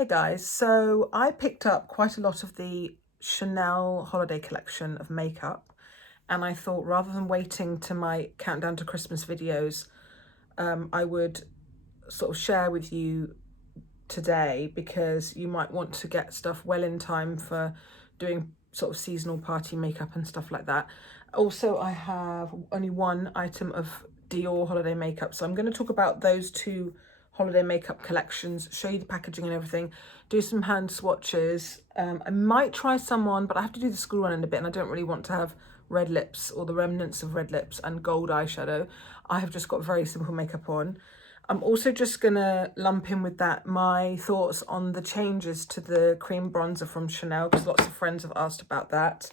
Hey guys, so I picked up quite a lot of the Chanel holiday collection of makeup, and I thought rather than waiting to my countdown to Christmas videos, I would sort of share with you today because you might want to get stuff well in time for doing sort of seasonal party makeup and stuff like that. Also, I have only one item of Dior holiday makeup, so I'm going to talk about those two holiday makeup collections, show you the packaging and everything, do some hand swatches. I might try some on, but I have to do the school run in a bit and I don't really want to have red lips or the remnants of red lips and gold eyeshadow. I have just got very simple makeup on. I'm also just gonna lump in with that my thoughts on the changes to the cream bronzer from Chanel, because lots of friends have asked about that.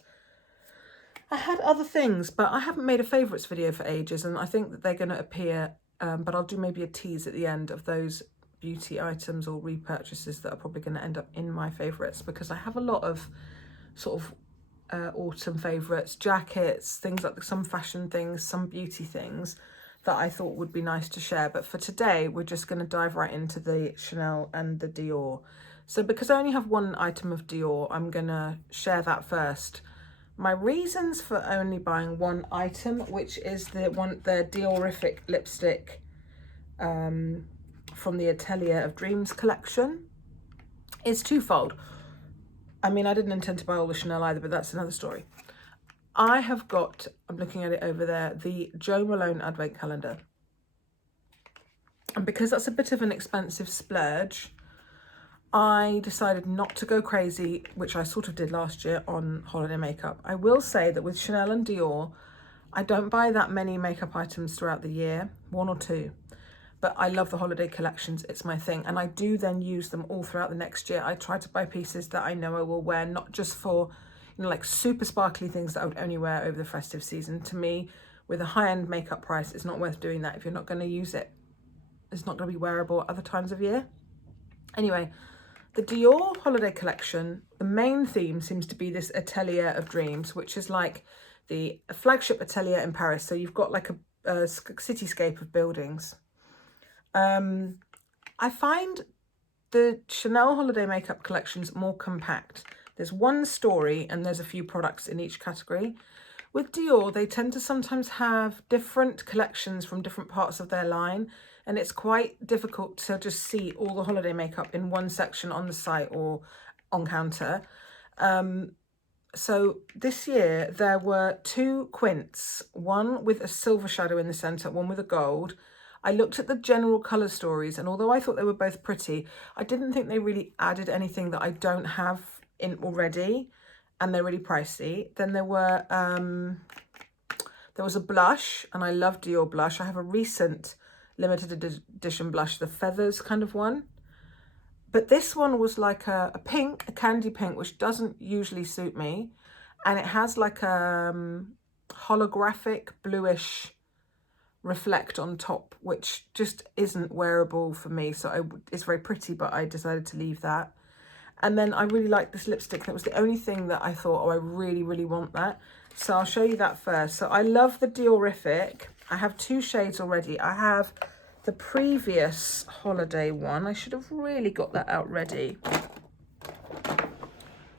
I had other things, but I haven't made a favourites video for ages, and I think that they're going to appear, but I'll do maybe a tease at the end of those beauty items or repurchases that are probably going to end up in my favourites, because I have a lot of sort of autumn favourites, jackets, things like some fashion things, some beauty things that I thought would be nice to share. But for today, we're just going to dive right into the Chanel and the Dior. So because I only have one item of Dior, I'm going to share that first. My reasons for only buying one item, which is the Diorific lipstick from the Atelier of Dreams collection, is twofold. I mean, I didn't intend to buy all the Chanel either, but that's another story. I have got, I'm looking at it over there, the Jo Malone Advent Calendar. And because that's a bit of an expensive splurge, I decided not to go crazy, which I sort of did last year, on holiday makeup. I will say that with Chanel and Dior, I don't buy that many makeup items throughout the year, one or two. But I love the holiday collections, it's my thing. And I do then use them all throughout the next year. I try to buy pieces that I know I will wear, not just for, you know, like super sparkly things that I would only wear over the festive season. To me, with a high-end makeup price, it's not worth doing that if you're not going to use it. It's not going to be wearable at other times of year. Anyway, the Dior holiday collection, the main theme seems to be this Atelier of Dreams, which is like the flagship atelier in Paris. So you've got like a cityscape of buildings. I find the Chanel holiday makeup collections more compact. There's one story and there's a few products in each category. With Dior, they tend to sometimes have different collections from different parts of their line, and it's quite difficult to just see all the holiday makeup in one section on the site or on counter. So this year there were two quints, one with a silver shadow in the centre, one with a gold. I looked at the general colour stories, and although I thought they were both pretty, I didn't think they really added anything that I don't have in already, and they're really pricey. Then there was a blush, and I love Dior blush. I have a recent limited edition blush, the feathers kind of one. But this one was like a pink, a candy pink, which doesn't usually suit me. And it has like a holographic bluish reflect on top, which just isn't wearable for me. So it's very pretty, but I decided to leave that. And then I really like this lipstick. That was the only thing that I thought, oh, I really, really want that. So I'll show you that first. So I love the Diorific. I have two shades already. I have the previous holiday one. I should have really got that out ready.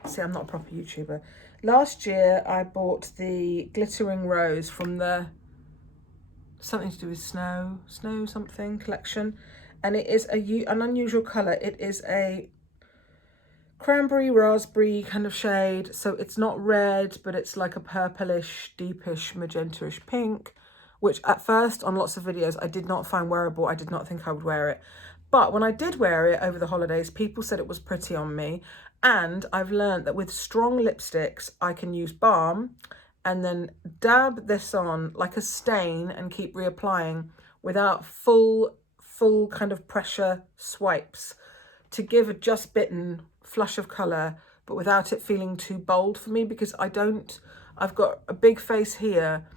See, I'm not a proper YouTuber. Last year, I bought the Glittering Rose from the something to do with snow something collection. And it is an unusual colour. It is a cranberry raspberry kind of shade. So it's not red, but it's like a purplish, deepish, magenta-ish pink, which at first on lots of videos I did not find wearable. I did not think I would wear it. But when I did wear it over the holidays, people said it was pretty on me. And I've learned that with strong lipsticks, I can use balm and then dab this on like a stain and keep reapplying without full kind of pressure swipes to give a just bitten flush of colour, but without it feeling too bold for me, because I've got a big face here.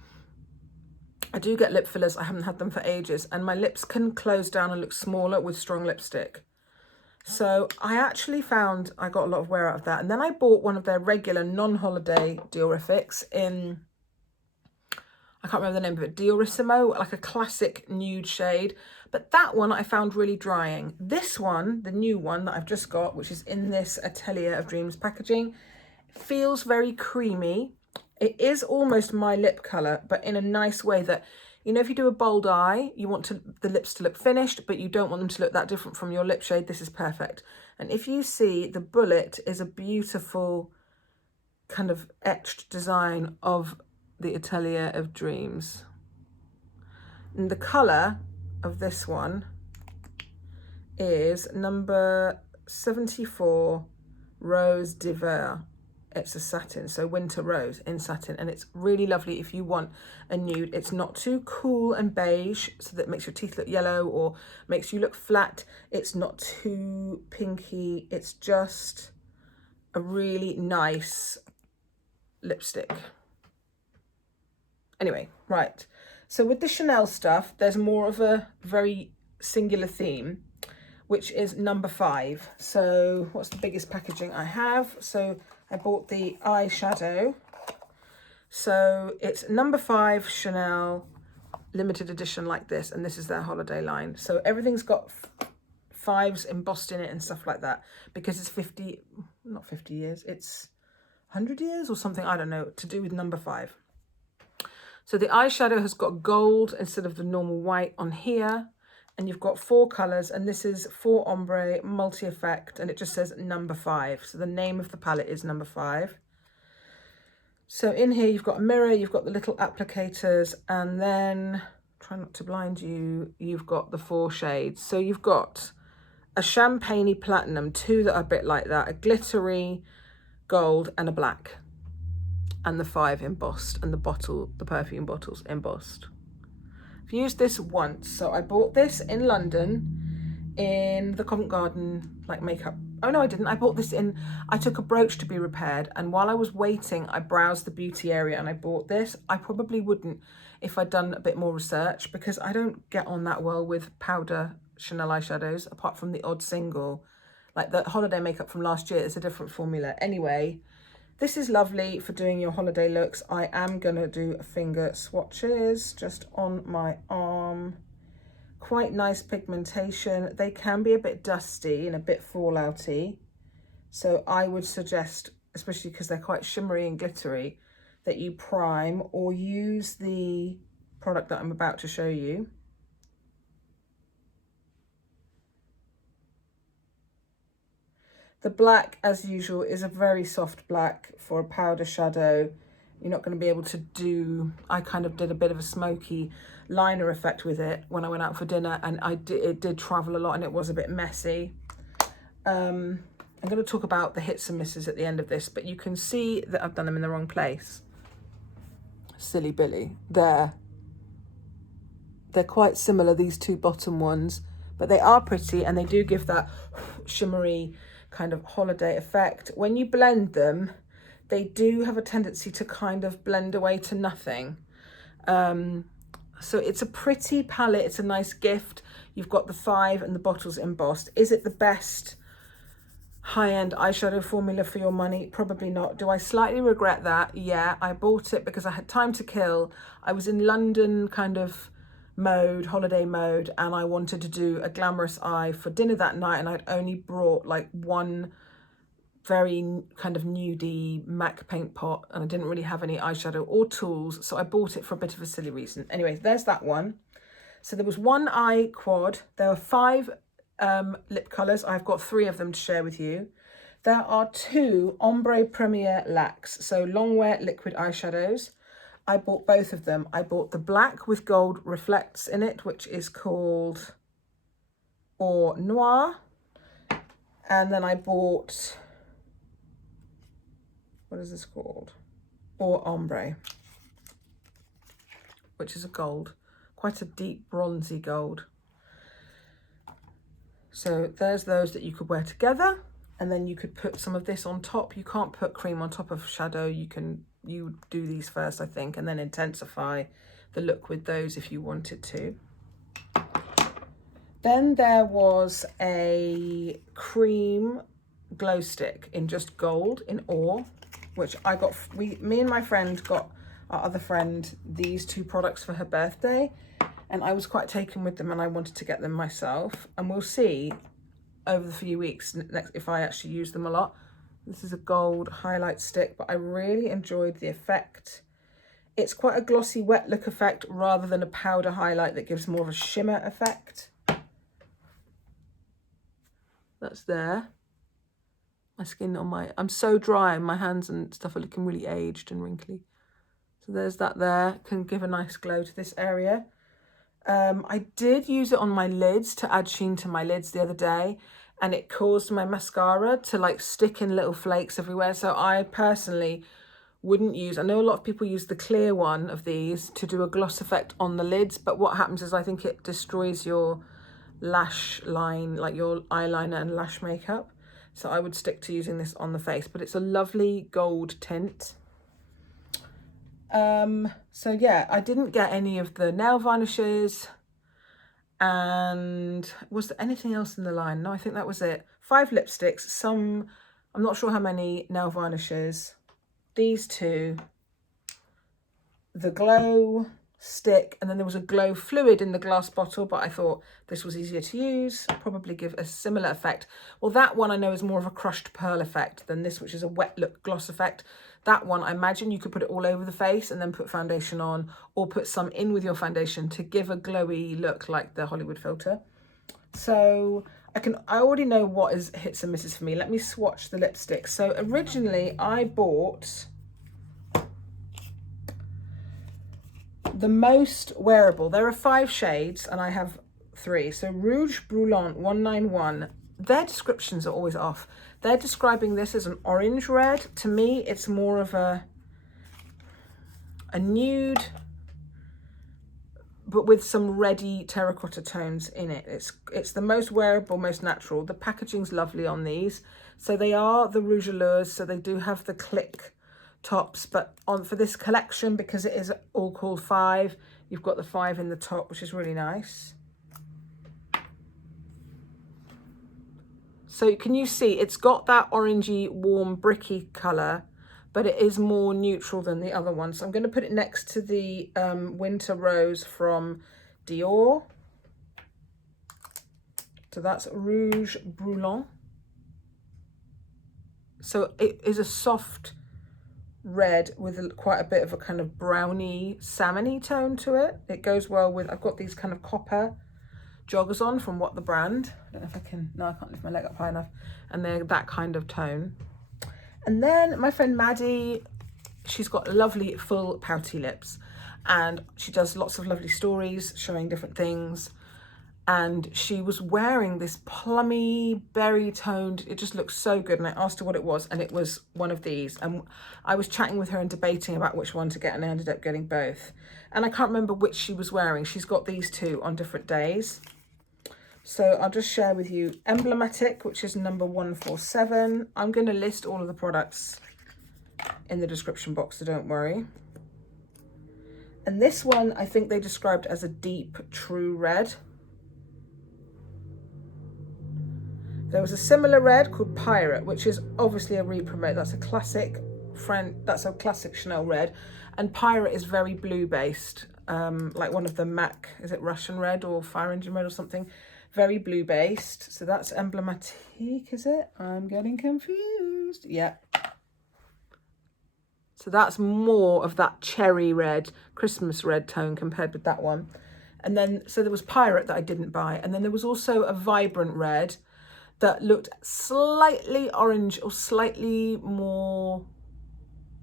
I do get lip fillers. I haven't had them for ages, and my lips can close down and look smaller with strong lipstick. So I actually found I got a lot of wear out of that. And then I bought one of their regular non-holiday Diorifics in, I can't remember the name of it, Diorissimo, like a classic nude shade. But that one I found really drying. This one, the new one that I've just got, which is in this Atelier of Dreams packaging, feels very creamy. It is almost my lip colour, but in a nice way that, you know, if you do a bold eye, you want the lips to look finished, but you don't want them to look that different from your lip shade. This is perfect. And if you see, the bullet is a beautiful kind of etched design of the Atelier of Dreams. And the colour of this one is number 74, Rose d'Hiver. It's a satin, so winter rose in satin, and it's really lovely if you want a nude. It's not too cool and beige so that it makes your teeth look yellow or makes you look flat. It's not too pinky. It's just a really nice lipstick. Anyway, right. So with the Chanel stuff, there's more of a very singular theme, which is number 5. So what's the biggest packaging I have? So I bought the eyeshadow. So it's number 5 Chanel limited edition like this, and this is their holiday line. So everything's got 5s embossed in it and stuff like that, because it's 50, not 50 years, it's 100 years or something, I don't know, to do with number 5. So the eyeshadow has got gold instead of the normal white on here. And you've got 4 colours, and this is 4 ombre multi-effect, and it just says number 5. So the name of the palette is number 5. So in here you've got a mirror, you've got the little applicators, and then, try not to blind you, you've got the 4 shades. So you've got a champagne-y platinum, 2 that are a bit like that, a glittery gold, and a black. And the 5 embossed, and the bottle, the perfume bottle's embossed. I've used this once. So I bought this in London in the Covent Garden like makeup. Oh no, I didn't. I bought this in, I took a brooch to be repaired, and while I was waiting, I browsed the beauty area and I bought this. I probably wouldn't if I'd done a bit more research, because I don't get on that well with powder Chanel eyeshadows, apart from the odd single. Like the holiday makeup from last year, it's a different formula. Anyway, this is lovely for doing your holiday looks. I am going to do finger swatches just on my arm. Quite nice pigmentation. They can be a bit dusty and a bit fallouty. So I would suggest, especially because they're quite shimmery and glittery, that you prime or use the product that I'm about to show you. The black, as usual, is a very soft black for a powder shadow. You're not going to be able to do, I kind of did a bit of a smoky liner effect with it when I went out for dinner, and it did travel a lot and it was a bit messy. I'm going to talk about the hits and misses at the end of this, but you can see that I've done them in the wrong place. Silly Billy. They're quite similar, these 2 bottom ones, but they are pretty and they do give that shimmery kind of holiday effect. When you blend them, they do have a tendency to kind of blend away to nothing. So it's a pretty palette. It's a nice gift. You've got the 5 and the bottles embossed. Is it the best high-end eyeshadow formula for your money? Probably not. Do I slightly regret that? Yeah, I bought it because I had time to kill. I was in London kind of mode, holiday mode, and I wanted to do a glamorous eye for dinner that night, and I'd only brought like one very kind of nudie MAC paint pot, and I didn't really have any eyeshadow or tools, so I bought it for a bit of a silly reason. Anyway, there's that one. So there was one eye quad. There were 5 lip colours. I've got 3 of them to share with you. There are 2 Ombre Premier Lacs, so long wear liquid eyeshadows. I bought both of them. I bought the black with gold reflects in it, which is called Or Noir. And then I bought, what is this called? Or Ombre, which is a gold, quite a deep bronzy gold. So there's those that you could wear together, and then you could put some of this on top. You can't put cream on top of shadow. You would do these first, I think, and then intensify the look with those if you wanted to. Then there was a cream glow stick in just gold in Or, which I got, me and my friend got our other friend these 2 products for her birthday. and I was quite taken with them and I wanted to get them myself, and we'll see over the few weeks next if I actually use them a lot. This is a gold highlight stick, but I really enjoyed the effect. It's quite a glossy wet look effect rather than a powder highlight that gives more of a shimmer effect. That's there. My skin on my, I'm so dry and my hands and stuff are looking really aged and wrinkly. So there's that there, can give a nice glow to this area. I did use it on my lids to add sheen to my lids the other day, and it caused my mascara to like stick in little flakes everywhere. So I personally wouldn't use, I know a lot of people use the clear one of these to do a gloss effect on the lids, but what happens is I think it destroys your lash line, like your eyeliner and lash makeup. So I would stick to using this on the face, but it's a lovely gold tint. So yeah, I didn't get any of the nail varnishes. And was there anything else in the line? No, I think that was it. 5 lipsticks, some, I'm not sure how many nail varnishes. These 2, the glow stick, and then there was a glow fluid in the glass bottle, but I thought this was easier to use, probably give a similar effect. Well, that one I know is more of a crushed pearl effect than this, which is a wet look gloss effect. That one, I imagine you could put it all over the face and then put foundation on, or put some in with your foundation to give a glowy look like the Hollywood filter. So I already know what is hits and misses for me. Let me swatch the lipsticks. So originally I bought the most wearable. There are 5 shades and I have 3. So Rouge Brûlant 191. Their descriptions are always off. They're describing this as an orange red. To me, it's more of a nude, but with some reddy terracotta tones in it. It's the most wearable, most natural. The packaging's lovely on these. So they are the Rouge Allures, so they do have the click tops, but on for this collection, because it is all called 5, you've got the 5 in the top, which is really nice. So can you see it's got that orangey, warm, bricky colour, but it is more neutral than the other one. So I'm going to put it next to the Winter Rose from Dior. So that's Rouge Brûlant. So it is a soft red with quite a bit of a kind of browny, salmony tone to it. It goes well with, I've got these kind of copper joggers on from What the Brand. I don't know if I can, no, I can't lift my leg up high enough. And they're that kind of tone. And then my friend Maddie, she's got lovely full pouty lips, and she does lots of lovely stories showing different things. And she was wearing this plummy, berry toned, it just looks so good. And I asked her what it was, and it was one of these. And I was chatting with her and debating about which one to get, and I ended up getting both. And I can't remember which she was wearing. She's got these 2 on different days. So I'll just share with you Emblematic, which is number 147. I'm going to list all of the products in the description box, so don't worry. And this one, I think they described as a deep, true red. There was a similar red called Pirate, which is obviously a re-promote. That's a classic Chanel red. And Pirate is very blue based, like one of the MAC, is it Russian red or Fire Engine red or something? Very blue based. So that's Emblematic, is it? I'm getting confused. Yeah. So that's more of that cherry red, Christmas red tone compared with that one. And then, so there was Pirate that I didn't buy. And then there was also a vibrant red that looked slightly orange or slightly more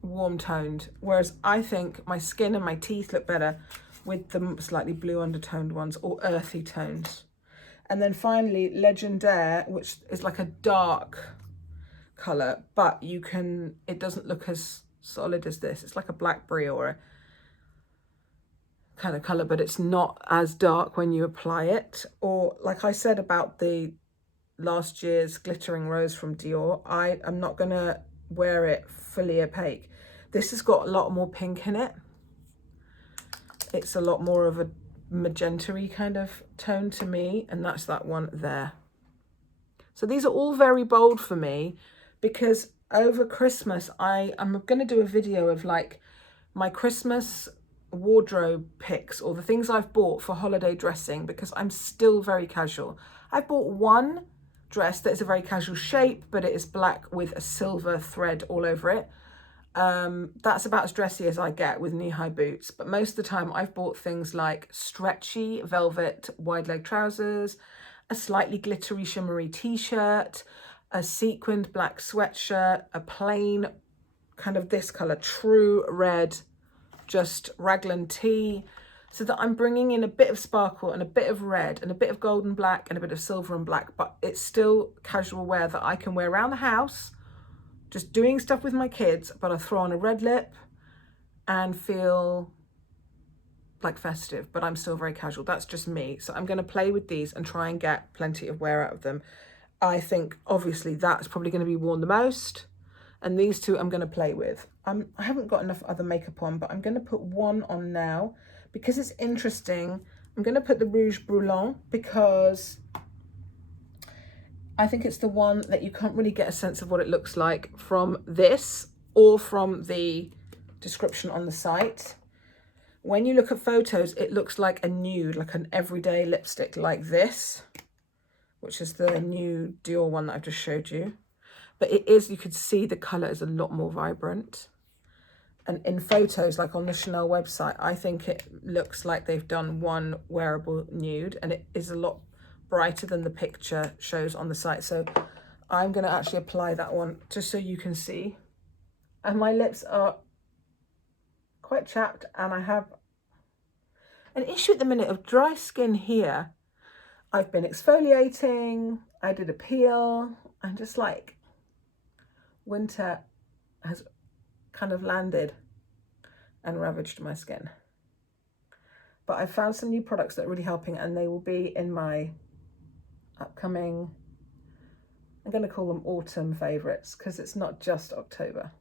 warm toned. Whereas I think my skin and my teeth look better with the slightly blue undertoned ones or earthy tones. And then finally, Legendaire, which is like a dark colour, but you can, it doesn't look as solid as this. It's like a blackberry or a kind of colour, but it's not as dark when you apply it. Or like I said about the last year's Glittering Rose from Dior, I am not going to wear it fully opaque. This has got a lot more pink in it. It's a lot more of a magenta-y kind of tone to me, and that's that one there. So these are all very bold for me because over Christmas I'm going to do a video of like my Christmas wardrobe picks or the things I've bought for holiday dressing, because I'm still very casual. I bought one dress that is a very casual shape, but it is black with a silver thread all over it. That's about as dressy as I get with knee-high boots, but most of the time I've bought things like stretchy velvet wide leg trousers, a slightly glittery shimmery t-shirt, a sequined black sweatshirt, a plain kind of this color, true red, just raglan tee, so that I'm bringing in a bit of sparkle and a bit of red and a bit of gold and black and a bit of silver and black, but it's still casual wear that I can wear around the house, just doing stuff with my kids, but I throw on a red lip and feel like festive, but I'm still very casual. That's just me. So I'm going to play with these and try and get plenty of wear out of them. I think obviously that's probably going to be worn the most. And these two I'm going to play with. I haven't got enough other makeup on, but I'm going to put one on now because it's interesting. I'm going to put the Rouge Brûlant because I think it's the one that you can't really get a sense of what it looks like from this or from the description on the site. When you look at photos, it looks like a nude, like an everyday lipstick like this, which is the new Dior one that I've just showed you. But it is, you could see the colour is a lot more vibrant. And in photos, like on the Chanel website, I think it looks like they've done one wearable nude, and it is a lot brighter than the picture shows on the site. So I'm going to actually apply that one just so you can see. And my lips are quite chapped, and I have an issue at the minute of dry skin here. I've been exfoliating, I did a peel, and just like winter has kind of landed and ravaged my skin. But I found some new products that are really helping, and they will be in my upcoming, I'm going to call them autumn favorites, because it's not just October.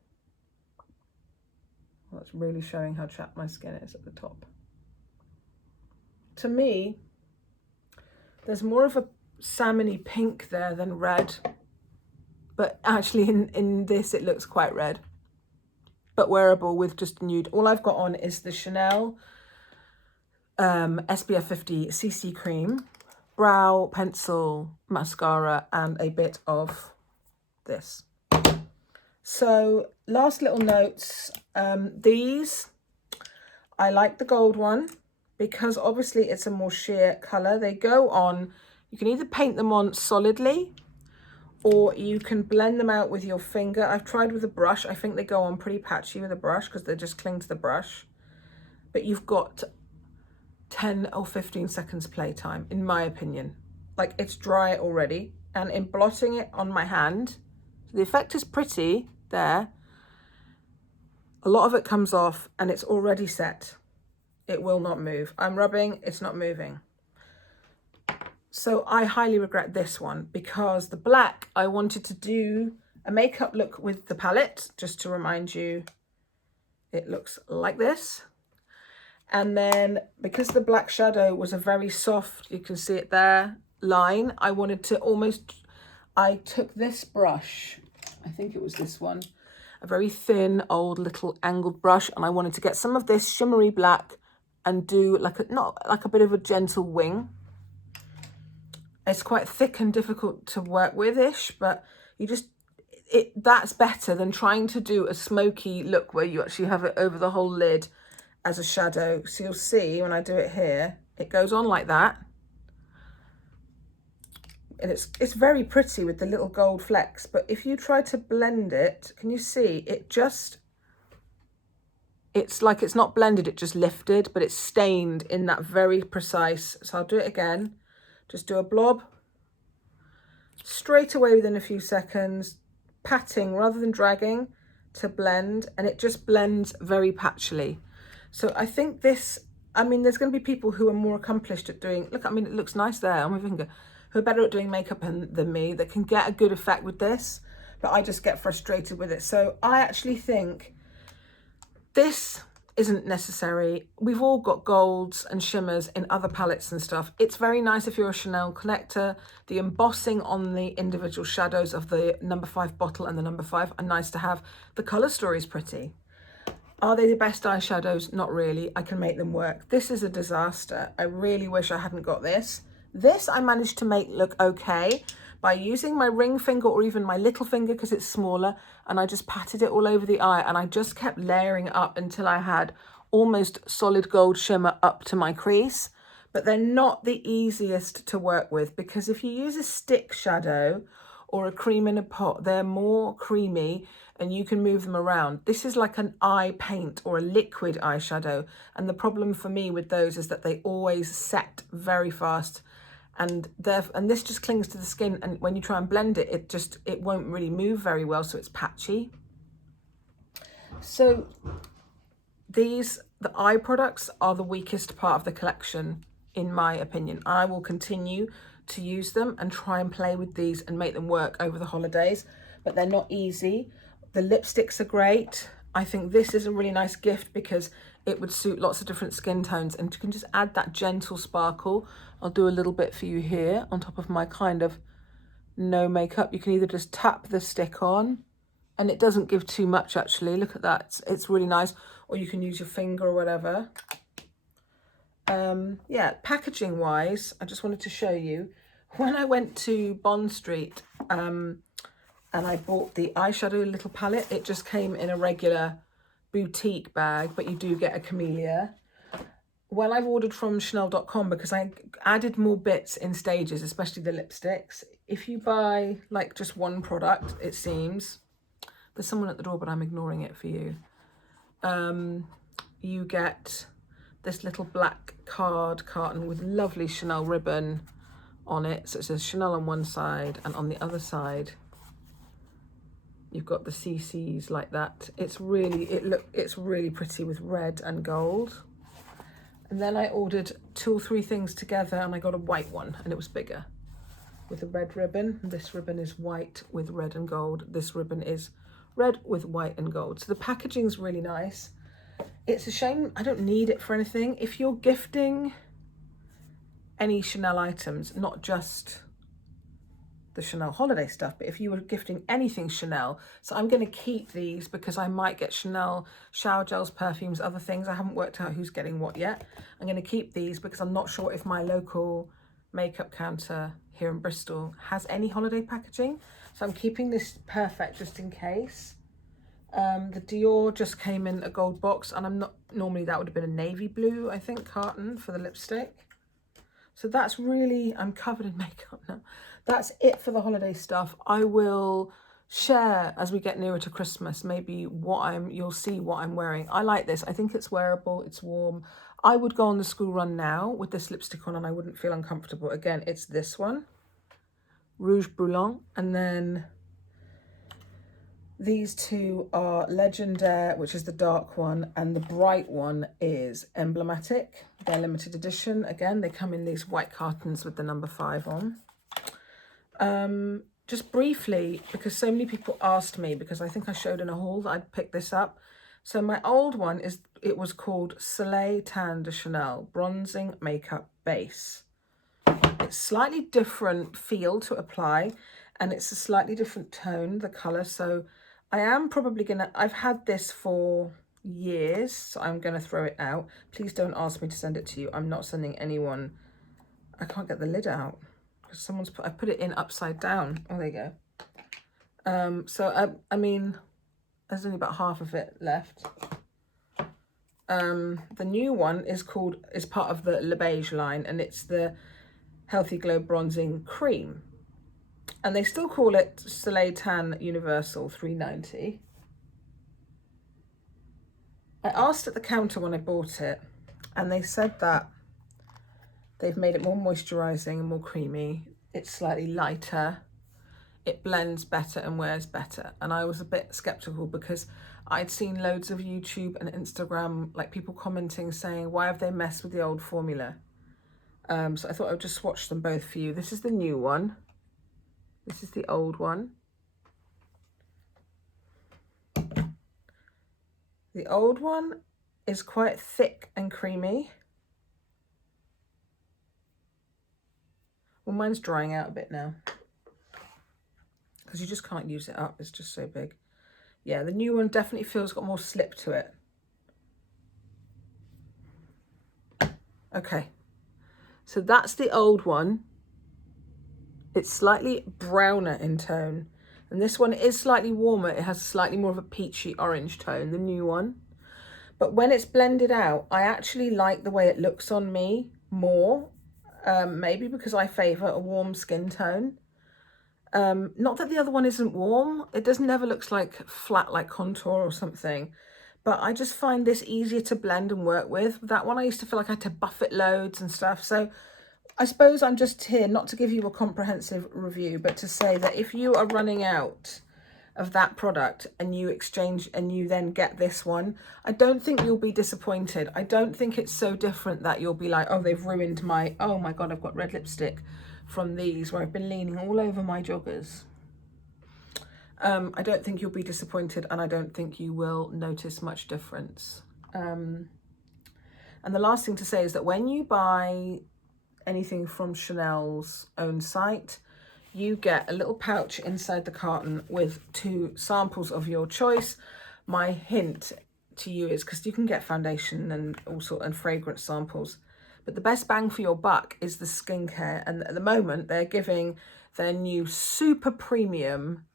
Well, it's really showing how chapped my skin is at the top. To me, there's more of a salmony pink there than red. But actually in this, it looks quite red. But wearable with just nude. All I've got on is the Chanel SPF 50 CC cream, brow, pencil, mascara, and a bit of this. So last little notes. These, I like the gold one because obviously it's a more sheer colour. They go on, you can either paint them on solidly or you can blend them out with your finger. I've tried with a brush. I think they go on pretty patchy with a brush because they just cling to the brush. But you've got 10 or 15 seconds playtime, in my opinion. Like, it's dry already. And in blotting it on my hand, the effect is pretty there. A lot of it comes off and it's already set. It will not move. I'm rubbing, it's not moving. So I highly regret this one because the black, I wanted to do a makeup look with the palette, just to remind you, it looks like this. And then because the black shadow was a very soft, you can see it there, line, I wanted to almost, I took this brush, I think it was this one, a very thin old little angled brush, and I wanted to get some of this shimmery black and do like a, not like a bit of a gentle wing. It's quite thick and difficult to work with-ish, but you just, that's better than trying to do a smoky look where you actually have it over the whole lid as a shadow. So you'll see when I do it here, it goes on like that. And it's very pretty with the little gold flecks, but if you try to blend it, can you see it just, it's like it's not blended, it just lifted, but it's stained in that very precise. So I'll do it again. Just do a blob, straight away within a few seconds, patting rather than dragging to blend, and it just blends very patchily. So I think this, I mean, there's going to be people who are more accomplished at doing, look, I mean, it looks nice there on my finger, who are better at doing makeup than me, that can get a good effect with this, but I just get frustrated with it. So I actually think this isn't necessary. We've all got golds and shimmers in other palettes and stuff. It's very nice if you're a Chanel collector. The embossing on the individual shadows of the No. 5 bottle and the No. 5 are nice to have. The colour story is pretty. Are they the best eyeshadows? Not really. I can make them work. This is a disaster. I really wish I hadn't got this. This I managed to make look okay by using my ring finger or even my little finger because it's smaller, and I just patted it all over the eye, and I just kept layering it up until I had almost solid gold shimmer up to my crease. But they're not the easiest to work with, because if you use a stick shadow or a cream in a pot, they're more creamy and you can move them around. This is like an eye paint or a liquid eyeshadow, and the problem for me with those is that they always set very fast, and this just clings to the skin, and when you try and blend it, it won't really move very well, so it's patchy. So the eye products are the weakest part of the collection, in my opinion. I will continue to use them and try and play with these and make them work over the holidays, but they're not easy. The lipsticks are great. I think this is a really nice gift because it would suit lots of different skin tones, and you can just add that gentle sparkle. I'll do a little bit for you here on top of my kind of no makeup. You can either just tap the stick on, and it doesn't give too much actually. Look at that, it's really nice. Or you can use your finger or whatever. Yeah, packaging wise, I just wanted to show you. When I went to Bond Street and I bought the eyeshadow little palette, it just came in a regular boutique bag, but you do get a Camellia. When I've ordered from Chanel.com, because I added more bits in stages, especially the lipsticks, if you buy like just one product, it seems, there's someone at the door, but I'm ignoring it for you. You get this little black carton with lovely Chanel ribbon on it. So it says Chanel on one side, and on the other side you've got the CCs like that. It's really pretty with red and gold. And then I ordered 2 or 3 things together, and I got a white one, and it was bigger with a red ribbon. This ribbon is white with red and gold. This ribbon is red with white and gold. So the packaging is really nice. It's a shame I don't need it for anything. If you're gifting any Chanel items, not just the Chanel holiday stuff, but if you were gifting anything Chanel, so I'm going to keep these because I might get Chanel shower gels, perfumes, other things. I haven't worked out who's getting what yet. I'm going to keep these because I'm not sure if my local makeup counter here in Bristol has any holiday packaging. So I'm keeping this perfect just in case. The Dior just came in a gold box, and I'm not, normally that would have been a navy blue, I think, carton for the lipstick. So that's really, I'm covered in makeup now. That's it for the holiday stuff. I will share as we get nearer to Christmas, maybe you'll see what I'm wearing. I like this. I think it's wearable, it's warm. I would go on the school run now with this lipstick on and I wouldn't feel uncomfortable. Again, it's this one, Rouge Bouillon, and then these two are Legendaire, which is the dark one, and the bright one is Emblematic. They're limited edition. Again, they come in these white cartons with the number 5 on. Just briefly, because so many people asked me, because I think I showed in a haul that I'd picked this up. So my old one was called Soleil Tan de Chanel Bronzing Makeup Base. It's slightly different feel to apply, and it's a slightly different tone, the colour. So I am probably gonna, I've had this for years, so I'm gonna throw it out. Please don't ask me to send it to you. I'm not sending anyone. I can't get the lid out because I put it in upside down. Oh, there you go. I mean, there's only about half of it left. The new one is part of the Le Beige line, and it's the Healthy Glow Bronzing Cream. And they still call it Soleil Tan Universal 390. I asked at the counter when I bought it, and they said that they've made it more moisturising and more creamy. It's slightly lighter. It blends better and wears better. And I was a bit skeptical because I'd seen loads of YouTube and Instagram, like people commenting saying, why have they messed with the old formula? So I thought I would just swatch them both for you. This is the new one. This is the old one. The old one is quite thick and creamy. Well, mine's drying out a bit now because you just can't use it up. It's just so big. Yeah, the new one definitely feels got more slip to it. Okay, so that's the old one. It's slightly browner in tone. And this one is slightly warmer. It has slightly more of a peachy orange tone, the new one. But when it's blended out, I actually like the way it looks on me more. Maybe because I favour a warm skin tone. Not that the other one isn't warm. It does never looks like flat like contour or something. But I just find this easier to blend and work with. That one I used to feel like I had to buff it loads and stuff. So I suppose I'm just here not to give you a comprehensive review, but to say that if you are running out of that product and you exchange and you then get this one, I don't think you'll be disappointed. I don't think it's so different that you'll be like, oh, they've ruined my, oh my God, I've got red lipstick from these where I've been leaning all over my joggers. I don't think you'll be disappointed, and I don't think you will notice much difference. And the last thing to say is that when you buy anything from Chanel's own site, you get a little pouch inside the carton with 2 samples of your choice. My hint to you is, because you can get foundation and also and fragrance samples, but the best bang for your buck is the skincare. And at the moment they're giving their new super premium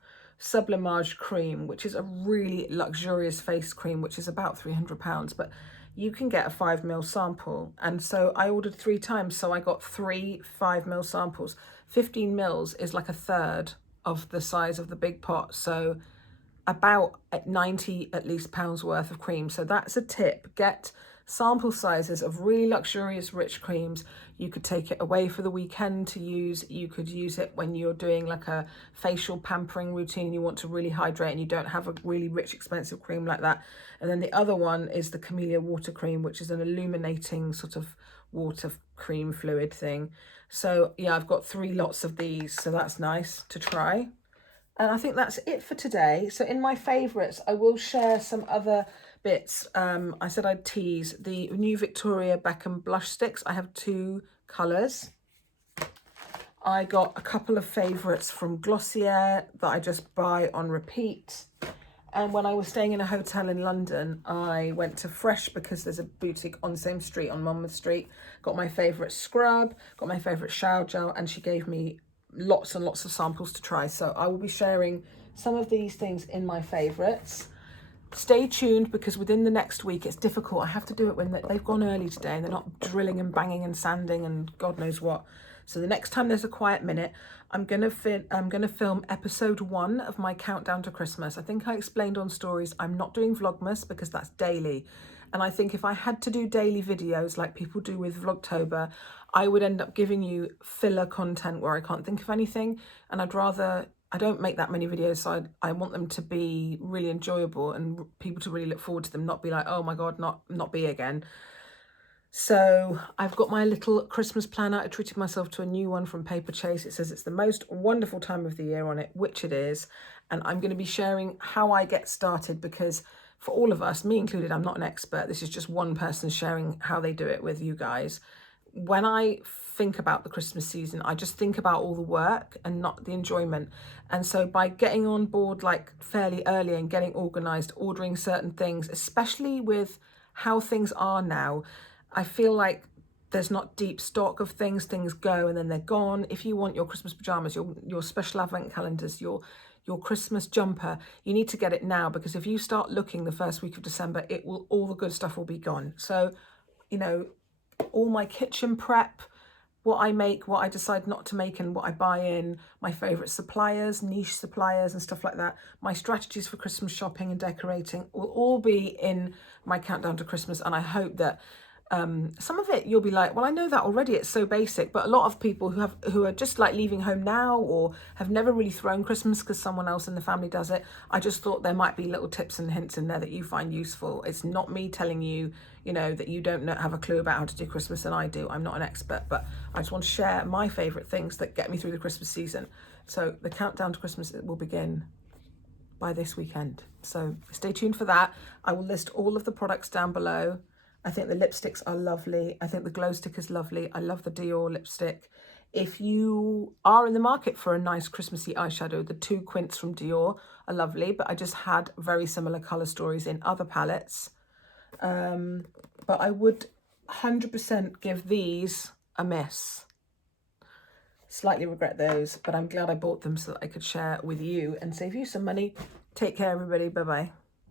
Sublimage cream, which is a really luxurious face cream, which is about £300, but you can get a 5ml sample. And so I ordered 3 times, so I got 3 5ml samples. 15 mils is like a third of the size of the big pot, so about 90 at least pounds worth of cream. So that's a tip. Get sample sizes of really luxurious rich creams. You could take it away for the weekend to use. You could use it when you're doing like a facial pampering routine and you want to really hydrate and you don't have a really rich expensive cream like that. And then the other one is the Camellia water cream, which is an illuminating sort of water cream fluid thing. So yeah, I've got 3 lots of these, so that's nice to try. And I think that's it for today. So in my favourites, I will share some other bits. I said I'd tease the new Victoria Beckham blush sticks. I have 2 colours. I got a couple of favourites from Glossier that I just buy on repeat. And when I was staying in a hotel in London, I went to Fresh because there's a boutique on the same street, on Monmouth Street. Got my favourite scrub, got my favourite shower gel, and she gave me lots and lots of samples to try. So I will be sharing some of these things in my favourites. Stay tuned, because within the next week, it's difficult. I have to do it when they've gone early today and they're not drilling and banging and sanding and God knows what. So the next time there's a quiet minute, I'm gonna film episode 1 of my countdown to Christmas. I think I explained on stories I'm not doing Vlogmas because that's daily. And I think if I had to do daily videos like people do with Vlogtober, I would end up giving you filler content where I can't think of anything. And I don't make that many videos, so I want them to be really enjoyable and people to really look forward to them, not be like, oh my God, not be again. So I've got my little Christmas planner. I treated myself to a new one from Paper Chase. It says it's the most wonderful time of the year on it, which it is. And I'm going to be sharing how I get started, because for all of us, me included, I'm not an expert. This is just one person sharing how they do it with you guys. When I think about the Christmas season, I just think about all the work and not the enjoyment. And so by getting on board like fairly early and getting organized, ordering certain things, especially with how things are now, I feel like there's not deep stock of things. Things go and then they're gone. If you want your Christmas pajamas, your special advent calendars, your Christmas jumper, you need to get it now, because if you start looking the first week of December, all the good stuff will be gone. So, you know, all my kitchen prep, what I make, what I decide not to make and what I buy in, my favourite suppliers, niche suppliers and stuff like that, my strategies for Christmas shopping and decorating will all be in my countdown to Christmas. And I hope that some of it you'll be like, well, I know that already, it's so basic. But a lot of people who are just like leaving home now or have never really thrown Christmas because someone else in the family does it, I just thought there might be little tips and hints in there that you find useful. It's not me telling you, you know, that you don't have a clue about how to do Christmas, and I do. I'm not an expert, but I just want to share my favourite things that get me through the Christmas season. So the countdown to Christmas will begin by this weekend. So stay tuned for that. I will list all of the products down below. I think the lipsticks are lovely. I think the glow stick is lovely. I love the Dior lipstick. If you are in the market for a nice Christmassy eyeshadow, the 2 quints from Dior are lovely, but I just had very similar colour stories in other palettes. But I would 100% give these a miss. Slightly regret those, but I'm glad I bought them so that I could share with you and save you some money. Take care, everybody. Bye-bye.